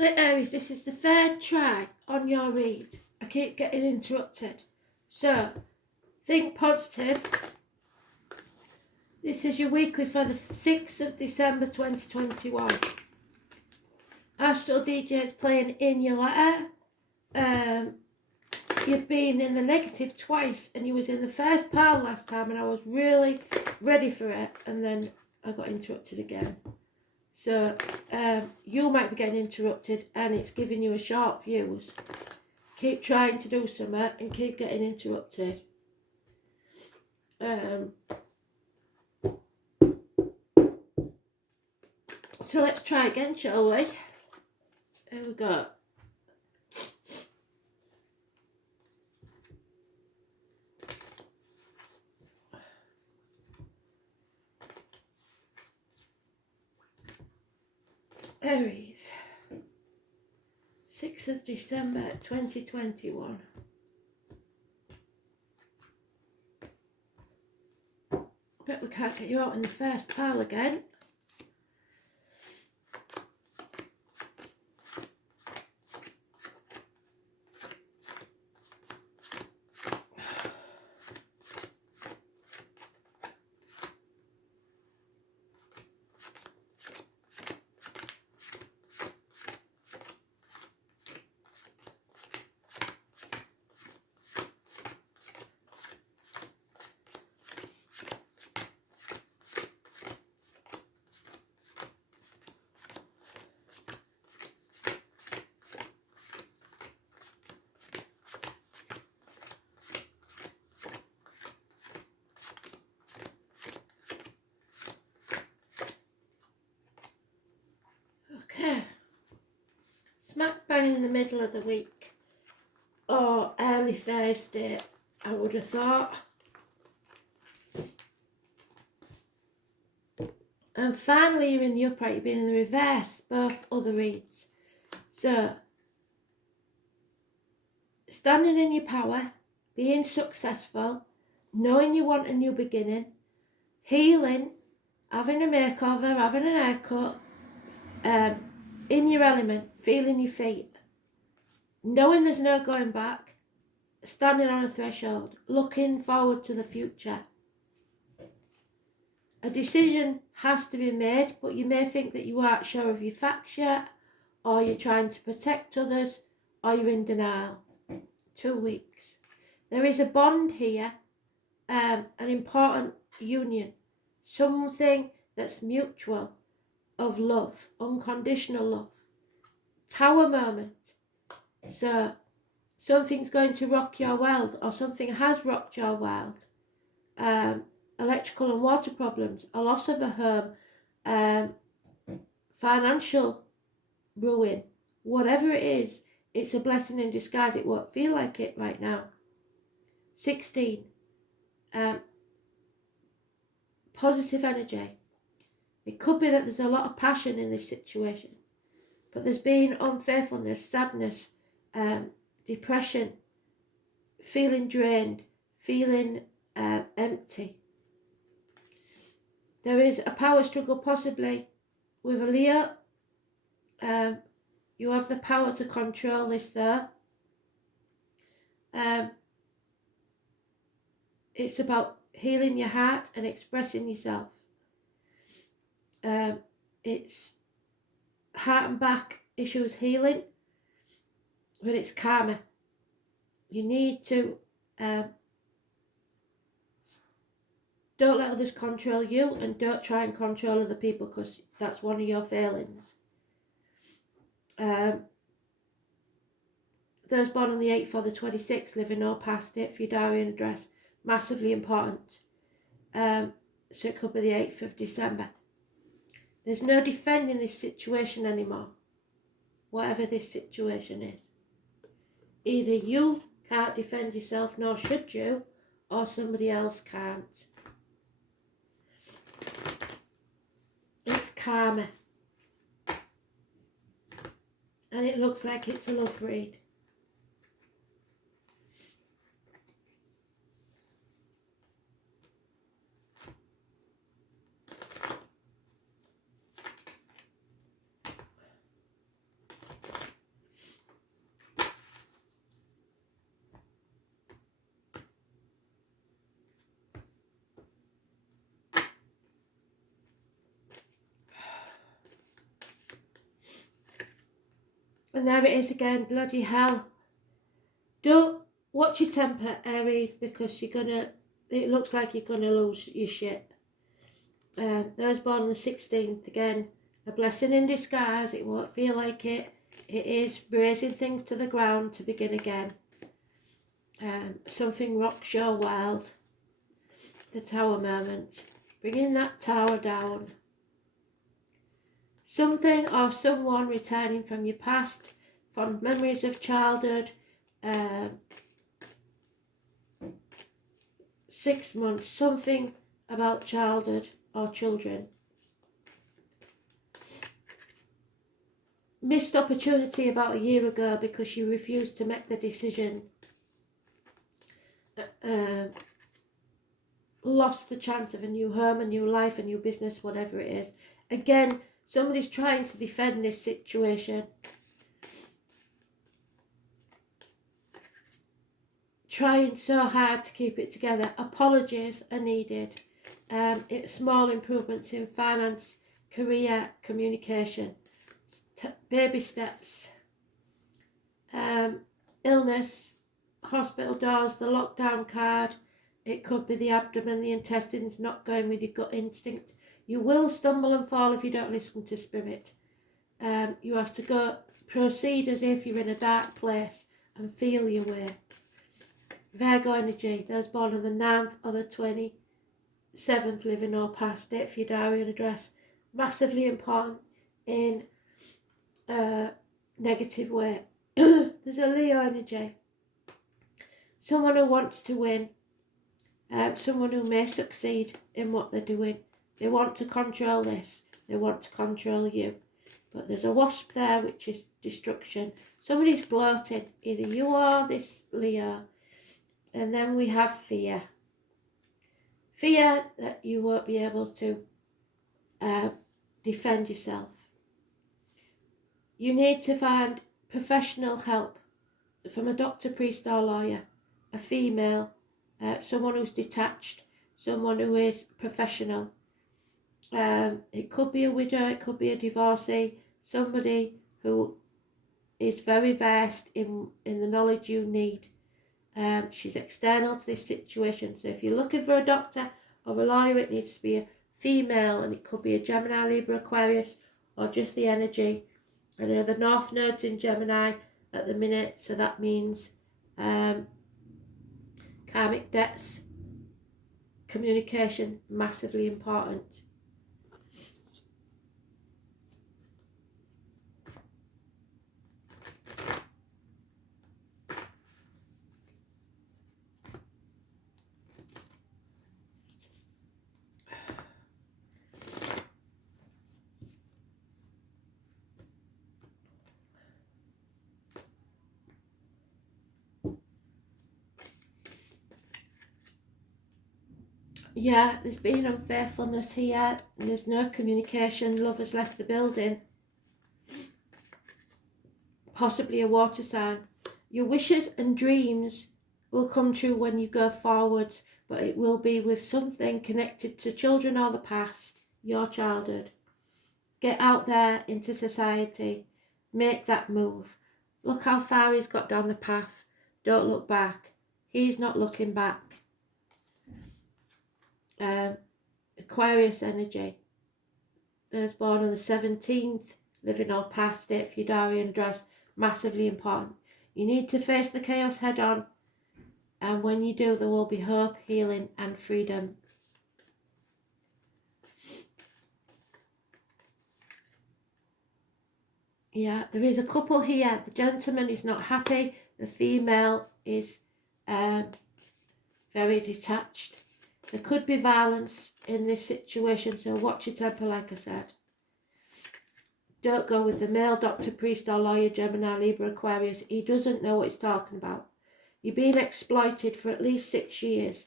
Right, Aries, this is the third try on your read. I keep getting interrupted. So, think positive. This is your weekly for the 6th of December 2021. Astro DJ is playing in your letter. You've been in the negative twice, and you was in the first pile last time, and I was really ready for it, and then I got interrupted again. So you might be getting interrupted, and it's giving you a short fuse. Keep trying to do something and keep getting interrupted. So let's try again, shall we? There we go. Aries, 6th of December 2021. Bet we can't get you out in the first pile again. Okay, smack bang in the middle of the week, or early Thursday, I would have thought. And finally you're in the upright, you've been in the reverse, both other reads. So, standing in your power, being successful, knowing you want a new beginning, healing, having a makeover, having an haircut, in your element, feeling your feet, knowing there's no going back, standing on a threshold, looking forward to the future. A decision has to be made, but you may think that you aren't sure of your facts yet, or you're trying to protect others, or you're in denial. 2 weeks. There is a bond here, an important union, something that's mutual, of love, unconditional love. Tower moment. So something's going to rock your world, or something has rocked your world. Electrical and water problems, a loss of a home, financial ruin, whatever it is, it's a blessing in disguise. It won't feel like it right now. 16. Positive energy. It could be that there's a lot of passion in this situation, but there's been unfaithfulness, sadness, depression, feeling drained, feeling empty. There is a power struggle possibly with a Leo. You have the power to control this though. It's about healing your heart and expressing yourself. It's heart and back issues healing, but it's karma. You need to don't let others control you, and don't try and control other people, because that's one of your failings. Those born on the 8th or the 26th, living or past it for your diary and address, massively important. So it could be the 8th of December. There's no defending this situation anymore, whatever this situation is. Either you can't defend yourself, nor should you, or somebody else can't. It's karma. And it looks like it's a love read. And there it is again, bloody hell. Don't watch your temper, Aries, because it looks like you're gonna lose your shit. Those born on the 16th, again, a blessing in disguise. It won't feel like it. It is raising things to the ground to begin again. Something rocks your world. The Tower moment. Bringing that tower down. Something or someone returning from your past, fond memories of childhood. 6 months, something about childhood or children. Missed opportunity about a year ago because you refused to make the decision. Lost the chance of a new home, a new life, a new business, whatever it is. Again, somebody's trying to defend this situation. Trying so hard to keep it together. Apologies are needed. Small improvements in finance, career, communication. Baby steps. Illness, hospital doors, the lockdown card. It could be the abdomen, the intestines not going with your gut instinct. You will stumble and fall if you don't listen to spirit. You have to proceed as if you're in a dark place and feel your way. Virgo energy, those born on the 9th or the 27th, living or past, date for your diary and address. Massively important in a negative way. There's a Leo energy. Someone who wants to win. Someone who may succeed in what they're doing. They want to control this. They want to control you. But there's a wasp there, which is destruction. Somebody's gloating. Either you or this Leo. And then we have fear. Fear that you won't be able to defend yourself. You need to find professional help from a doctor, priest or lawyer. A female, someone who's detached, someone who is professional. It could be a widow, it could be a divorcee, somebody who is very versed in the knowledge you need. She's external to this situation. So if you're looking for a doctor or a lawyer, it needs to be a female, and it could be a Gemini, Libra, Aquarius, or just the energy. I know the North Node's in Gemini at the minute, so that means karmic debts, communication, massively important. Yeah, there's been unfaithfulness here. There's no communication. Love has left the building. Possibly a water sign. Your wishes and dreams will come true when you go forwards, but it will be with something connected to children or the past, your childhood. Get out there into society. Make that move. Look how far he's got down the path. Don't look back. He's not looking back. Aquarius energy. Those born on the 17th, living or past, date for your diary and address, massively important. You need to face the chaos head on, and when you do, there will be hope, healing and freedom. Yeah, there is a couple here. The gentleman is not happy. The female is very detached. There could be violence in this situation, so watch your temper, like I said. Don't go with the male doctor, priest or lawyer, Gemini, Libra, Aquarius. He doesn't know what he's talking about. You're being exploited for at least 6 years.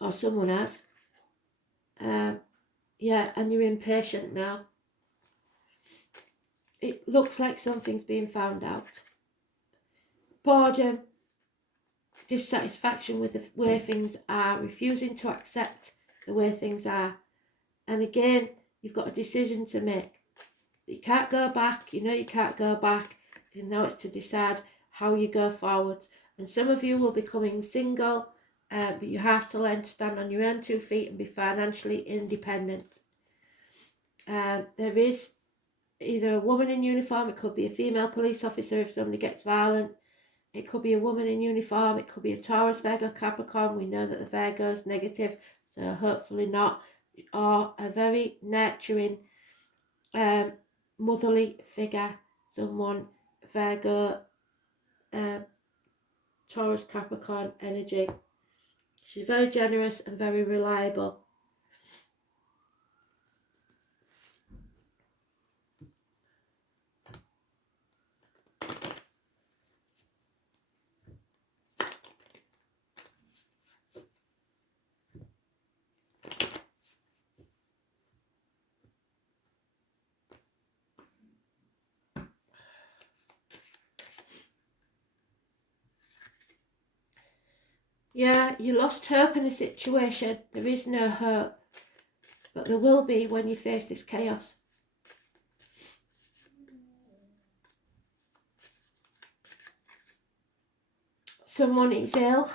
Or someone has. Yeah, and you're impatient now. It looks like something's being found out. Boredom, dissatisfaction with the way things are, refusing to accept the way things are. And again, you've got a decision to make. You can't go back. You know you can't go back. And now it's to decide how you go forward. And some of you will be becoming single, but you have to learn to stand on your own 2 feet and be financially independent. There is either a woman in uniform, it could be a female police officer if somebody gets violent, it could be a woman in uniform, it could be a Taurus, Virgo, Capricorn. We know that the Virgo is negative, so hopefully not. Or a very nurturing, motherly figure, someone Virgo, Taurus, Capricorn energy. She's very generous and very reliable. Yeah, you lost hope in a situation. There is no hope. But there will be when you face this chaos. Someone is ill.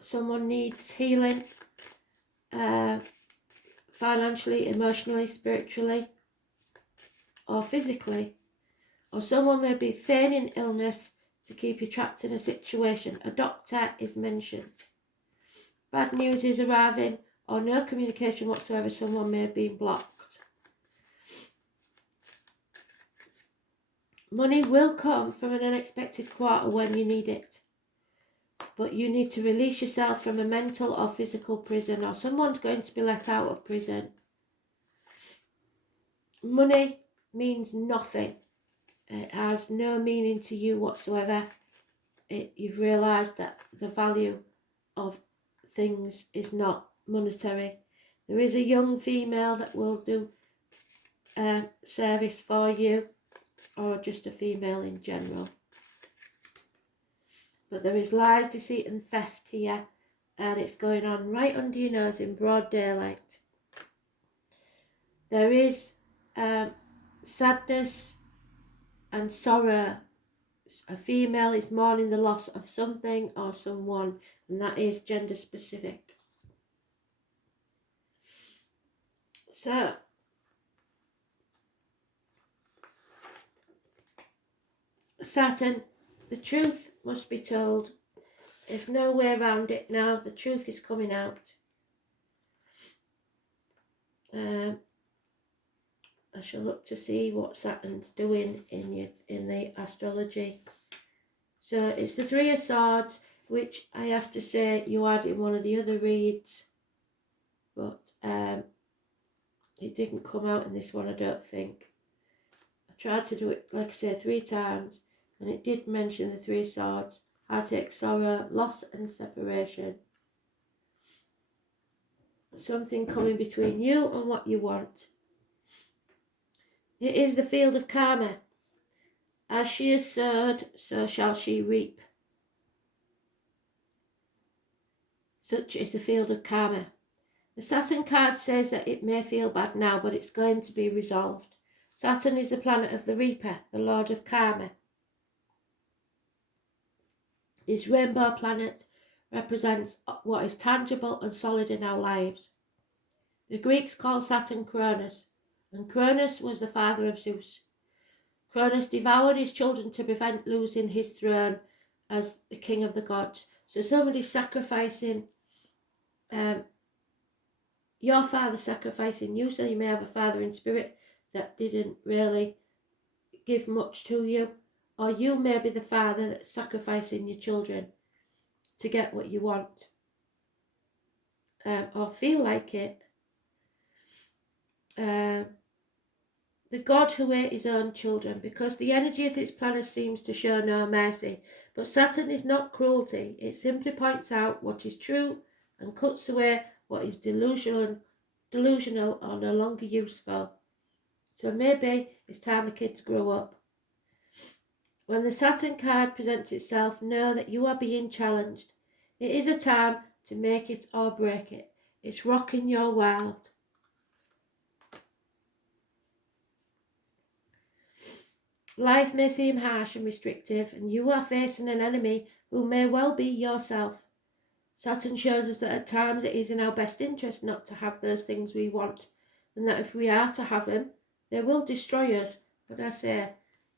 Someone needs healing. Financially, emotionally, spiritually, or physically. Or someone may be feigning illness to keep you trapped in a situation. A doctor is mentioned. Bad news is arriving, or no communication whatsoever. Someone may have been blocked. Money will come from an unexpected quarter when you need it. But you need to release yourself from a mental or physical prison, or someone's going to be let out of prison. Money means nothing. It has no meaning to you whatsoever. You've realised that the value of things is not monetary. There is a young female that will do service for you, or just a female in general. But there is lies, deceit and theft here, and it's going on right under your nose in broad daylight. There is sadness and sorrow. A female is mourning the loss of something or someone, and that is gender specific. So, Saturn, the truth must be told. There's no way around it now. The truth is coming out. I shall look to see what Saturn's doing in the astrology. So it's the Three of Swords, which I have to say you had in one of the other reads, but it didn't come out in this one, I don't think. I tried to do it, like I say, 3 times, and it did mention the Three of Swords, heartache, sorrow, loss and separation. Something coming between you and what you want. It is the field of karma. As she has sowed, so shall she reap. Such is the field of karma. The Saturn card says that it may feel bad now, but it's going to be resolved. Saturn is the planet of the Reaper, the Lord of Karma. This rainbow planet represents what is tangible and solid in our lives. The Greeks call Saturn Cronus, and Cronus was the father of Zeus. Cronus devoured his children to prevent losing his throne as the king of the gods. So somebody's sacrificing, your father sacrificing you, so you may have a father in spirit that didn't really give much to you, or you may be the father that's sacrificing your children to get what you want, or feel like it. The God who ate his own children, because the energy of this planet seems to show no mercy. But Saturn is not cruelty. It simply points out what is true and cuts away what is delusional or no longer useful. So maybe it's time the kids grow up. When the Saturn card presents itself, know that you are being challenged. It is a time to make it or break it. It's rocking your world. Life may seem harsh and restrictive, and you are facing an enemy who may well be yourself. Saturn shows us that at times it is in our best interest not to have those things we want, and that if we are to have them, they will destroy us. But I say,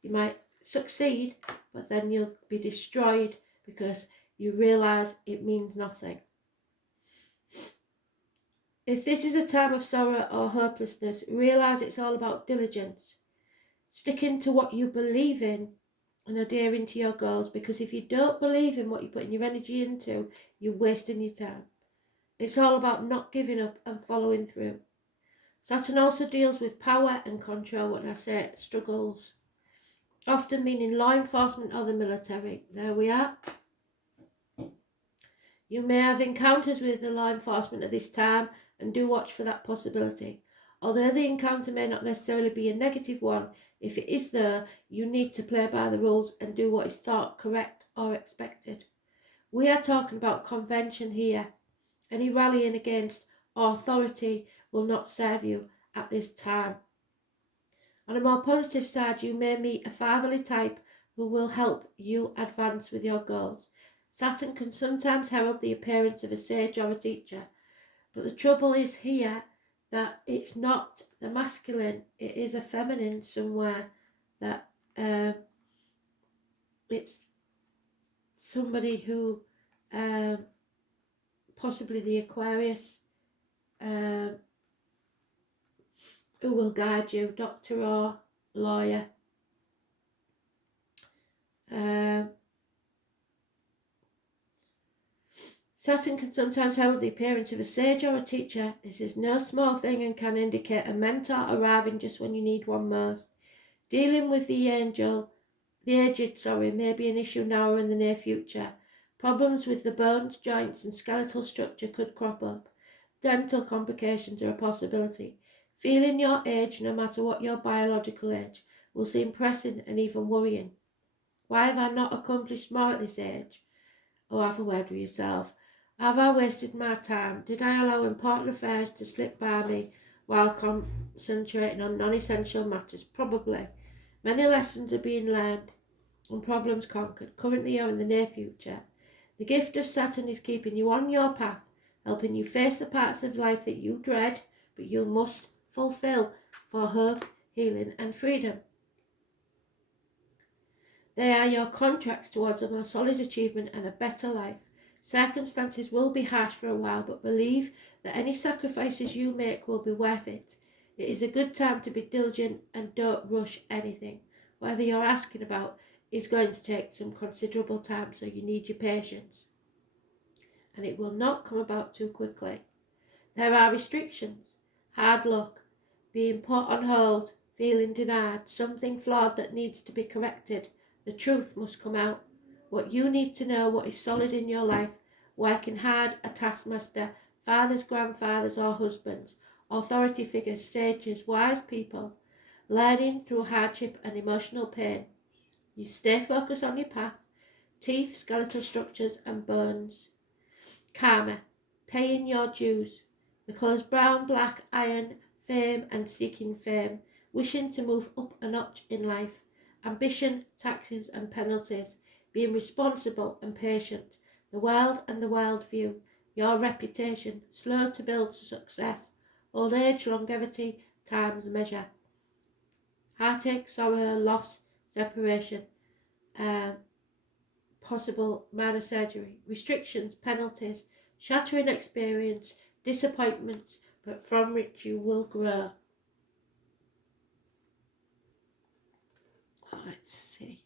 you might succeed, but then you'll be destroyed because you realise it means nothing. If this is a time of sorrow or hopelessness, realise it's all about diligence. Sticking to what you believe in and adhering to your goals, because if you don't believe in what you're putting your energy into, you're wasting your time. It's all about not giving up and following through. Saturn also deals with power and control, when I say struggles, often meaning law enforcement or the military. There we are. You may have encounters with the law enforcement at this time, and do watch for that possibility. Although the encounter may not necessarily be a negative one, if it is there, you need to play by the rules and do what is thought correct or expected. We are talking about convention here. Any rallying against authority will not serve you at this time. On a more positive side, you may meet a fatherly type who will help you advance with your goals. Saturn can sometimes herald the appearance of a sage or a teacher, but the trouble is here that it's not the masculine, it is a feminine somewhere, that it's somebody who, possibly the Aquarius, who will guide you, doctor or lawyer. Saturn can sometimes hold the appearance of a sage or a teacher. This is no small thing and can indicate a mentor arriving just when you need one most. Dealing with the aged, may be an issue now or in the near future. Problems with the bones, joints and skeletal structure could crop up. Dental complications are a possibility. Feeling your age, no matter what your biological age, will seem pressing and even worrying. Why have I not accomplished more at this age? Oh, have a word with yourself. Have I wasted my time? Did I allow important affairs to slip by me while concentrating on non-essential matters? Probably. Many lessons are being learned and problems conquered, currently or in the near future. The gift of Saturn is keeping you on your path, helping you face the parts of life that you dread, but you must fulfill for hope, healing and freedom. They are your contracts towards a more solid achievement and a better life. Circumstances will be harsh for a while, but believe that any sacrifices you make will be worth it. It is a good time to be diligent and don't rush anything. Whatever you're asking about is going to take some considerable time, so you need your patience. And it will not come about too quickly. There are restrictions, hard luck, being put on hold, feeling denied, something flawed that needs to be corrected. The truth must come out. What you need to know, what is solid in your life, working hard, a taskmaster, fathers, grandfathers or husbands, authority figures, sages, wise people, learning through hardship and emotional pain. You stay focused on your path, teeth, skeletal structures and bones. Karma, paying your dues. The colours brown, black, iron, fame and seeking fame, wishing to move up a notch in life. Ambition, taxes and penalties, being responsible and patient, the world and the world view, your reputation, slow to build success, old age, longevity, time's measure. Heartache, sorrow, loss, separation, possible minor surgery, restrictions, penalties, shattering experience, disappointments, but from which you will grow. Let's see.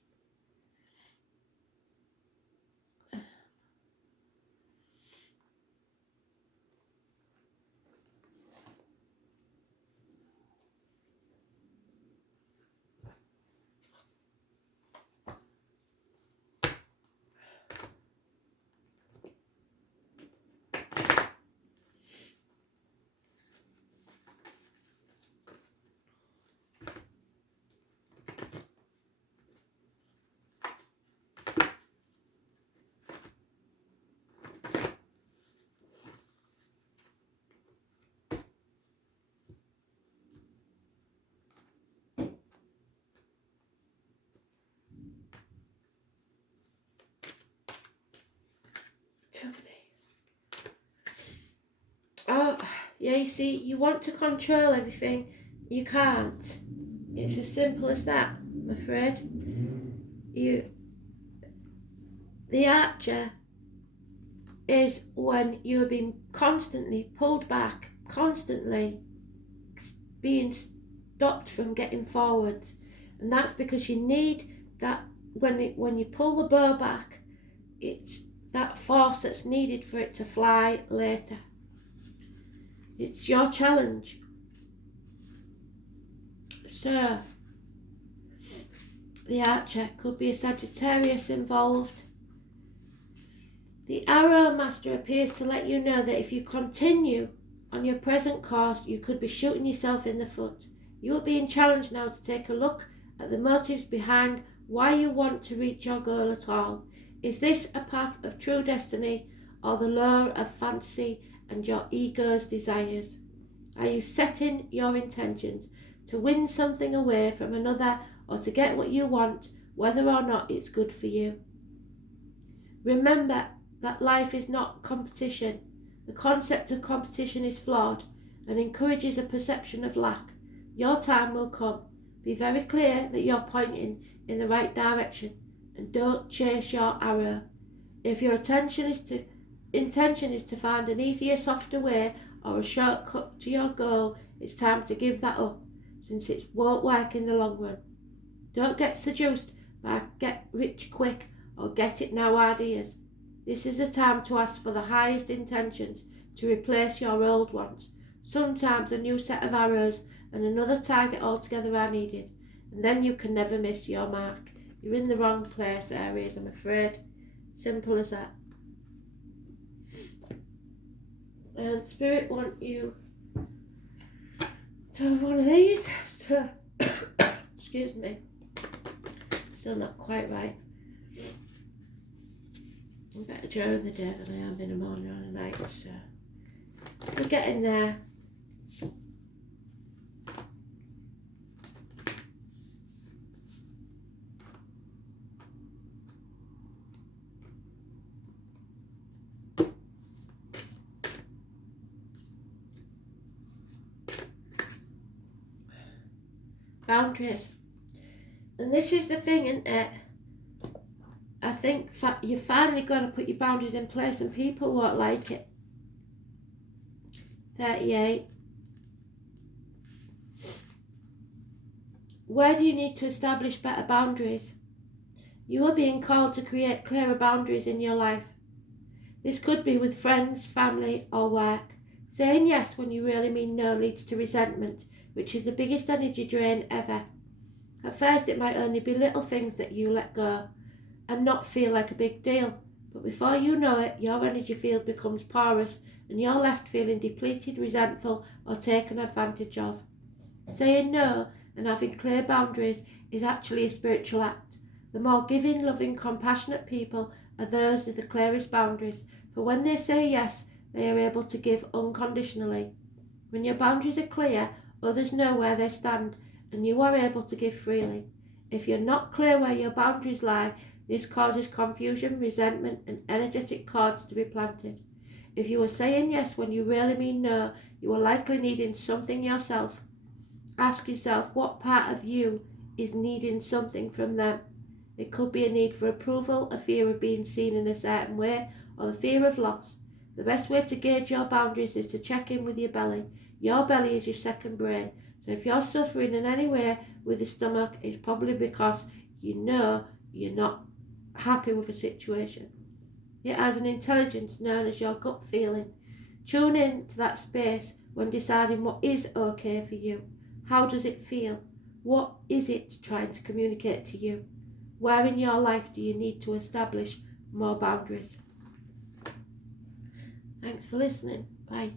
Yeah, you see, you want to control everything. You can't. It's as simple as that, I'm afraid. The archer is when you are being constantly pulled back, constantly being stopped from getting forwards. And that's because you need that, when you pull the bow back, it's that force that's needed for it to fly later. It's your challenge. So, the archer could be a Sagittarius involved. The arrow master appears to let you know that if you continue on your present course, you could be shooting yourself in the foot. You are being challenged now to take a look at the motives behind why you want to reach your goal at all. Is this a path of true destiny or the lure of fancy and your ego's desires? Are you setting your intentions to win something away from another or to get what you want, whether or not it's good for you? Remember that life is not competition. The concept of competition is flawed and encourages a perception of lack. Your time will come. Be very clear that you're pointing in the right direction and don't chase your arrow. If your intention is to find an easier, softer way or a shortcut to your goal, it's time to give that up, since it won't work in the long run. Don't get seduced by get rich quick or get it now ideas. This is a time to ask for the highest intentions to replace your old ones. Sometimes a new set of arrows and another target altogether are needed, and then you can never miss your mark. You're in the wrong place, Aries, I'm afraid. Simple as that. And Spirit want you to have one of these. Excuse me. Still not quite right. I'm better during the day than I am in the morning or the night, so we're getting there. Boundaries. And this is the thing, isn't it? I think you're finally going to put your boundaries in place and people won't like it. 38. Where do you need to establish better boundaries? You are being called to create clearer boundaries in your life. This could be with friends, family, or work. Saying yes when you really mean no leads to resentment, which is the biggest energy drain ever. At first it might only be little things that you let go and not feel like a big deal, but before you know it, your energy field becomes porous and you're left feeling depleted, resentful, or taken advantage of. Saying no and having clear boundaries is actually a spiritual act. The more giving, loving, compassionate people are those with the clearest boundaries, for when they say yes, they are able to give unconditionally. When your boundaries are clear, others know where they stand, and you are able to give freely. If you're not clear where your boundaries lie, this causes confusion, resentment, and energetic cords to be planted. If you are saying yes when you really mean no, you are likely needing something yourself. Ask yourself what part of you is needing something from them. It could be a need for approval, a fear of being seen in a certain way, or the fear of loss. The best way to gauge your boundaries is to check in with your belly. Your belly is your second brain. So if you're suffering in any way with the stomach, it's probably because you know you're not happy with a situation. It has an intelligence known as your gut feeling. Tune in to that space when deciding what is okay for you. How does it feel? What is it trying to communicate to you? Where in your life do you need to establish more boundaries? Thanks for listening. Bye.